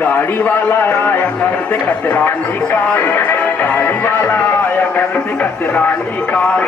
गाड़ी वाला आया घर से कचरा निकाल, गाड़ी वाला आया घर से कचरा निकाल।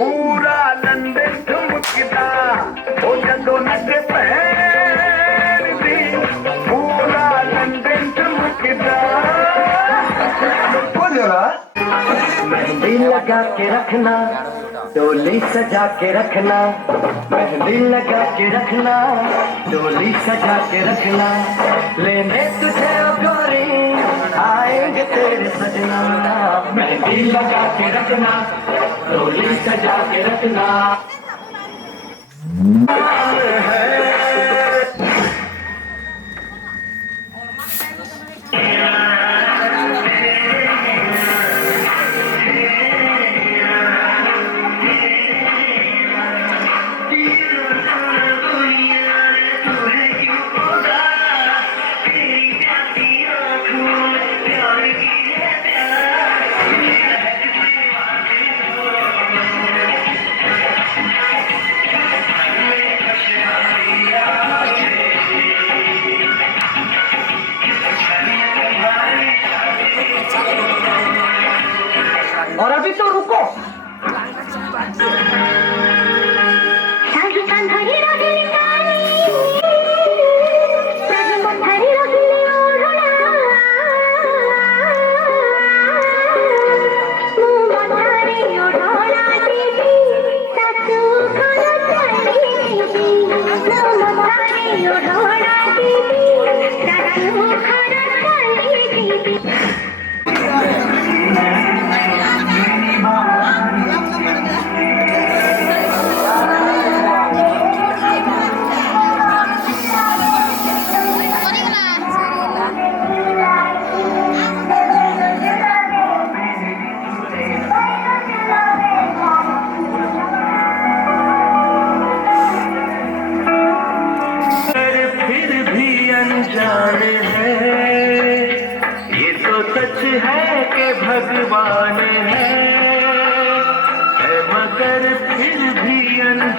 पूरा लंदन ठुमकदा ओ जदों नच पैर दी, पूरा लंदन ठुमकदा। वो जरा मेहंदी लगा के रखना, डोली सजा के रखना, मेहंदी लगा के रखना, डोली सजा के रखना। लेने तुझे ओ गोरी आएंगे तेरे सजना, मेहंदी लगा के रखना, डोली सजा के रखना।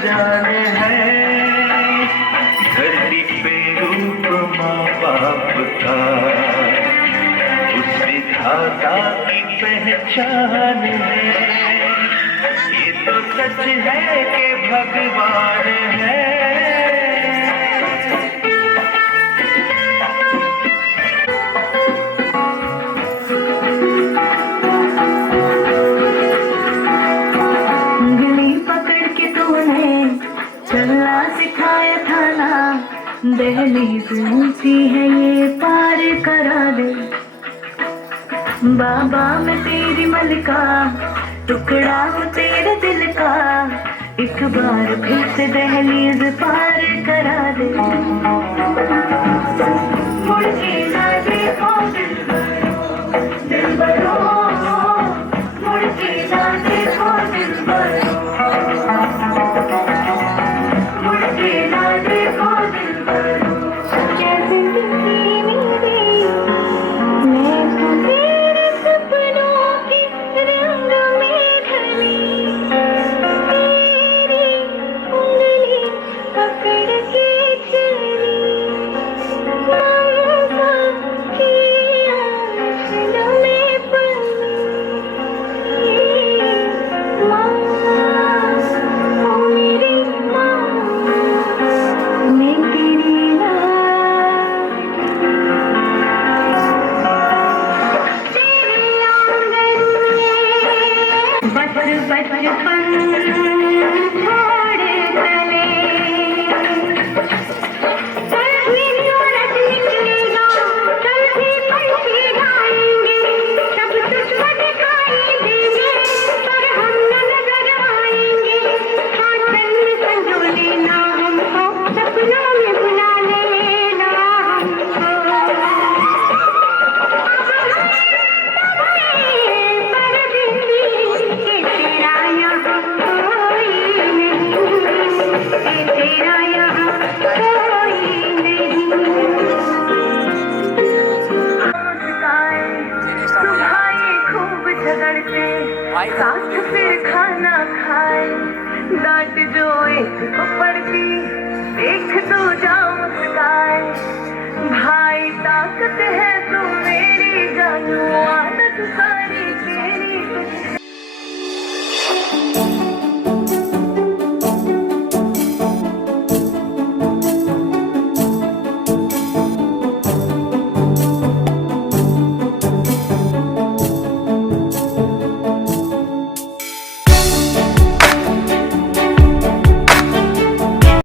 जाने है धरती पे रूप माँ बाप का, उस विधाता की पहचान है। ये तो सच है कि भगवान है। चलना सिखाया था ना, दहलीज ऊंची है ये पार करा दे। बाबा मैं तेरी मलिका, टुकड़ा हूँ तेरे दिल का, एक बार फिर से दहलीज पार करा दे। मुड़ के ना देखो दिलबरो, मुड़ के ना देखो दिलबरो, साथ फिर खाना खाए, डांट जो एक